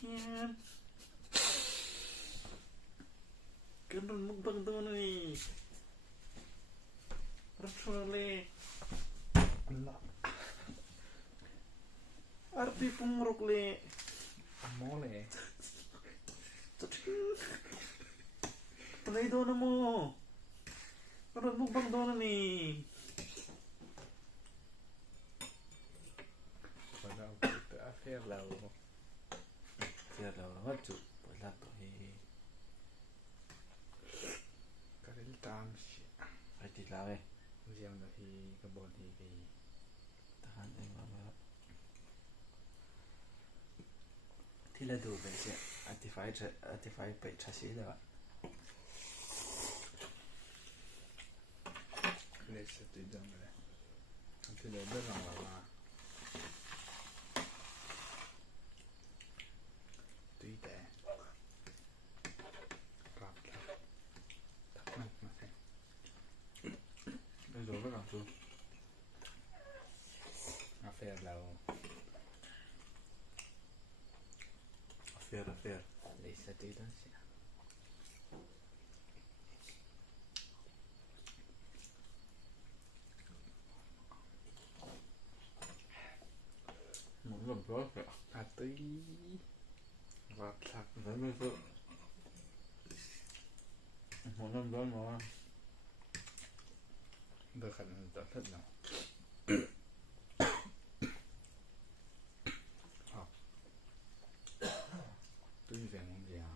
hian kan ron mukbang to ni Rachole Allah arti pungrok le mole Panay daw na mo ron mukbang daw na ni pada kita affair lau Siya daw na wadyo wala to karil tam si ay di lawe usiang na hi kabon hi kay tahan ay mama Tila do ba siya atify pa chasi da lesa tu dang le tu le da lang la tu te rap tak nak ma se ay do ba lang to affair lau affair lesa tu dang si một lần đó phải atui rap tak phải mới có một lần đó mà được khẩn rất thật nào tôi về mong gì à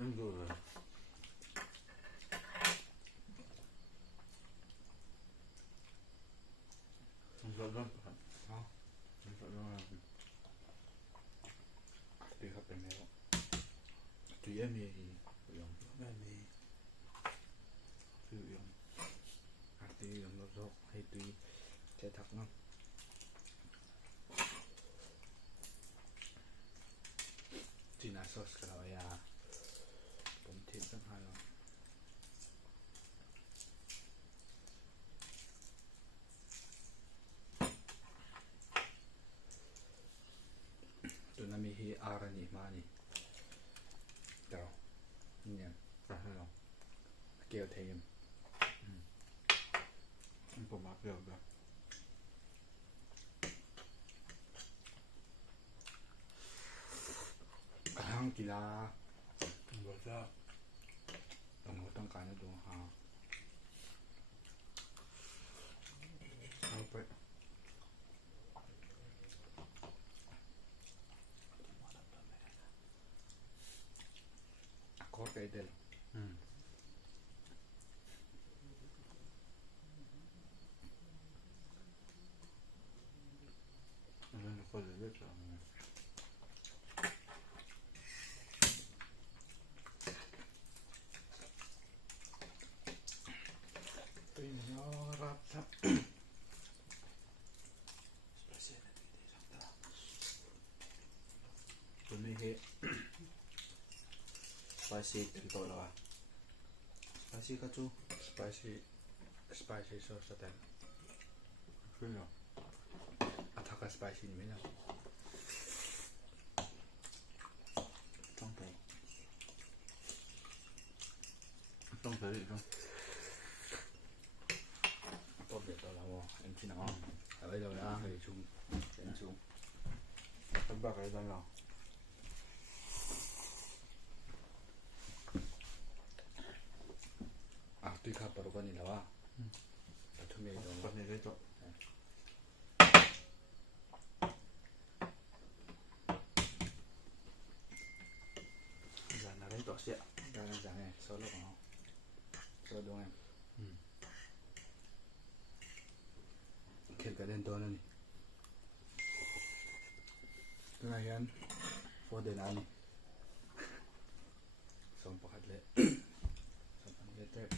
em rồi không sợ lắm Hả? không sợ lắm đi học bên này tùy em gì dùng em gì sử dụng đi làm nó rộng hay đi chạy thật lắm chỉ là sauce cái loại à cũng thêm rất hay lắm tụi nó mi hi arani mani đâu nhìn cả hai lòng kêu thêm em có mặc được rồi hang kỳ la rồi sao đồng hồ tăng cái nó đúng ha sao vậy có cái đây nên có thể biết rồi tuy nó rap rap tụi mình hết spicy từ tội rồi spicy cá chua spicy sauce đây cứ rồi à thật là spicy như thế nào trong thể đi không tốt biệt đó là em chỉ nói ở đây rồi đã về chung đến chung các bác ấy đang nào à tuy khá bảo con nhìn là và thôi mình rồi con này đấy thôi giờ là đấy tỏ sẽ đang dáng này sau lúc nó sau đúng em cái đến tôi này cái này anh for đến anh xong bắt lệ xong anh biết đấy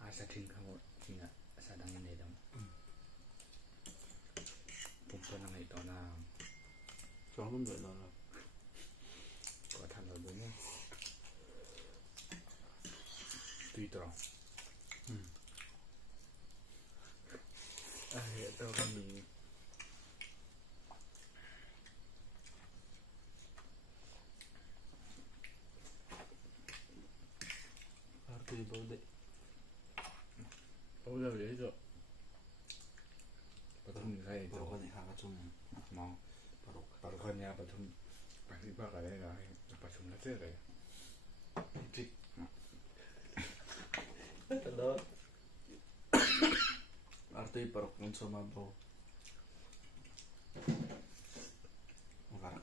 ai sẽ thinh không thì là sẽ đăng lên đây đâu bụng tôi là ngày đó là không vậy là có thành rồi đấy nhé tùy tròn hiện đâu có mình arti bau deh bây giờ vậy rồi bắt thùng hay baru rồi kan ikan cuma mau baru baru kan ya bắt thùng pasti bakal ya lah pas thùng nó rồi cik ada arti baru kan sama bau enggak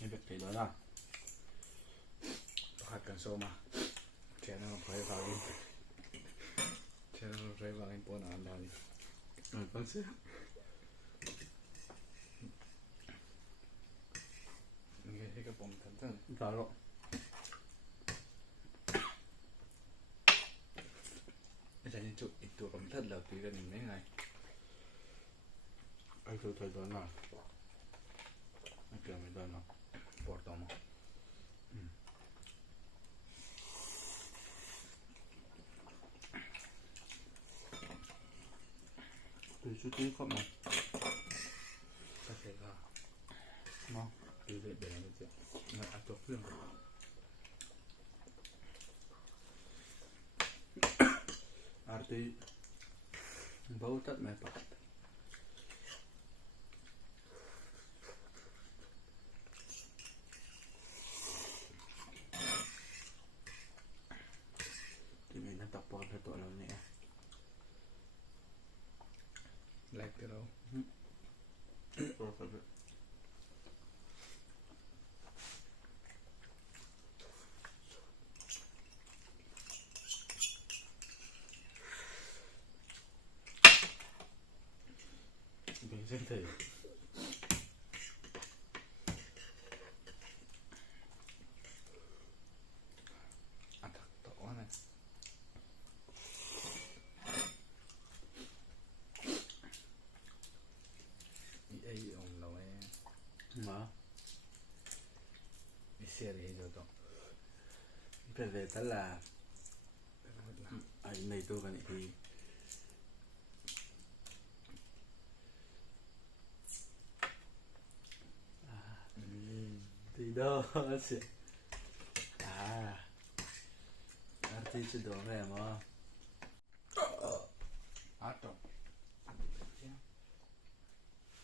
ini bet kayak mana bakal số mà channel nó phải vào in channel nó phải vào in po na anda ni apa sih nghe thấy cái bông thật thật taruh jadi itu kamu thật là tùy gần mấy ngày anh tôi thấy đó là anh kêu mình đó là bỏ tao mà từ chút tí không mà chắc sẽ là mau tùy để nó chuyện nó ăn tốt hơn arti bau tak mepak thì mình đã tập bỏ ra tội lần nè like cái đâu rồi phải vậy mình xem thử ăn thật tổ này ấy ông nói mà đi xe đi rồi đó về tất là anh này tôi cần thì thì đâu sih arti itu dong ya mau atau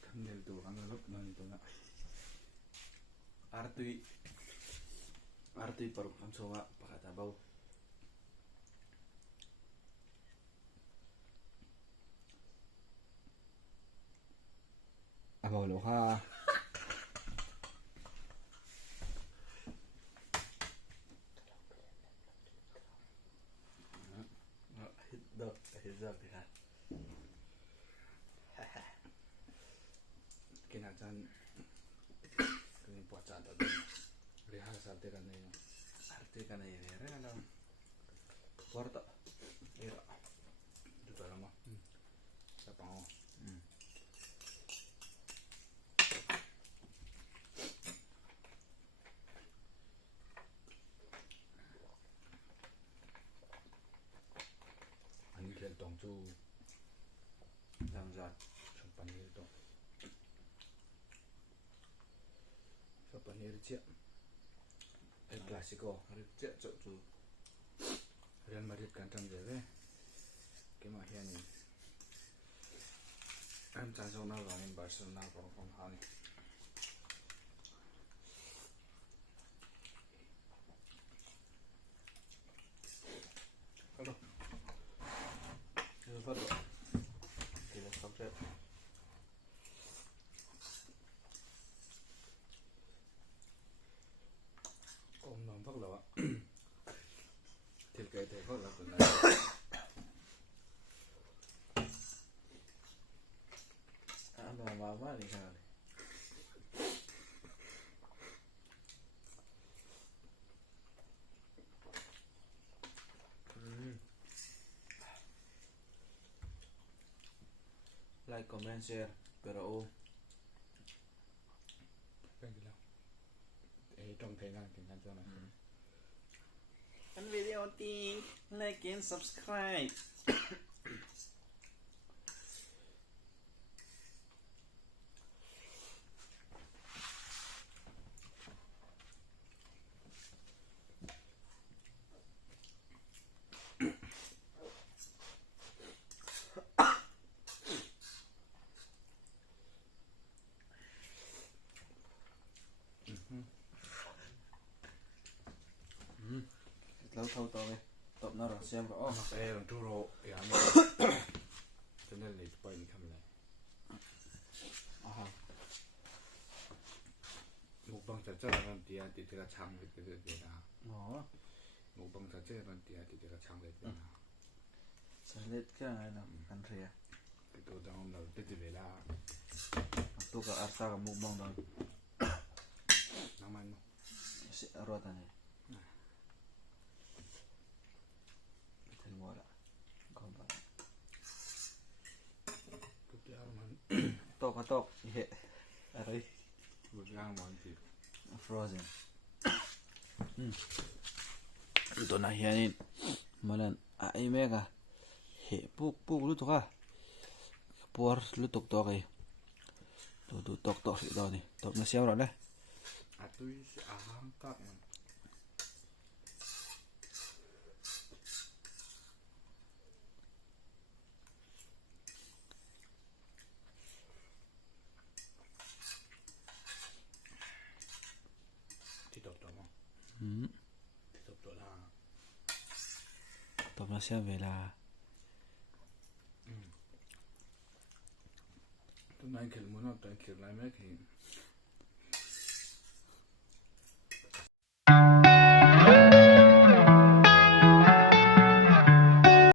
thằng tuh kan lúc nó itu nggak arti baru kan coba pakai tabau apa lo ha Dok, hijab ya. kinajan kini puasa ada rehearsal teh kan ini Arti kan ya kan porto. Iya. itu dalam mah siapa mau anh kia tổng chu Yang zat. sempat ni itu sempat ni riak El Clasico Hari cek cok tu. Real Madrid kantang je ke kema hian ni em chan so na ga in Barcelona ko kon ha ni Halo. Itu foto. Kita subscribe. om nom phak lo thil kai te phak lo kun Ano mama ni kan. like comment share pero o Thank you. Trong thời gian thì ngắn cho này. Anh video tin like and subscribe lâu thâu to về tập nó rồi xem rõ Nó sẽ làm trú rộ, dạ mà. Cho nên là quay đi không lại. Một bằng thật chất là làm tìa thì là chẳng được cái gì nào. nó Một bằng thật chất là làm tìa thì là chẳng được cái nào. sẽ lên cái này nào ăn rìa Cái tôi đang hôm nào tích về là tôi cả asa cả mục bông rồi nắng mạnh. sẽ rồi ta này thấy mua đã còn vậy Cái kia mà to hệ ở đây vượt ngang món thì frozen itu nah ya ni malan ai mega he puk lu to ka por lu tok to kai tu tok si do ni tok na xem rồi đấy à tôi sẽ hàng các mà thì đọc đó mà thì đọc đó là tok na xem về là tôi nói kiểu muốn học tôi kiểu lại mấy thì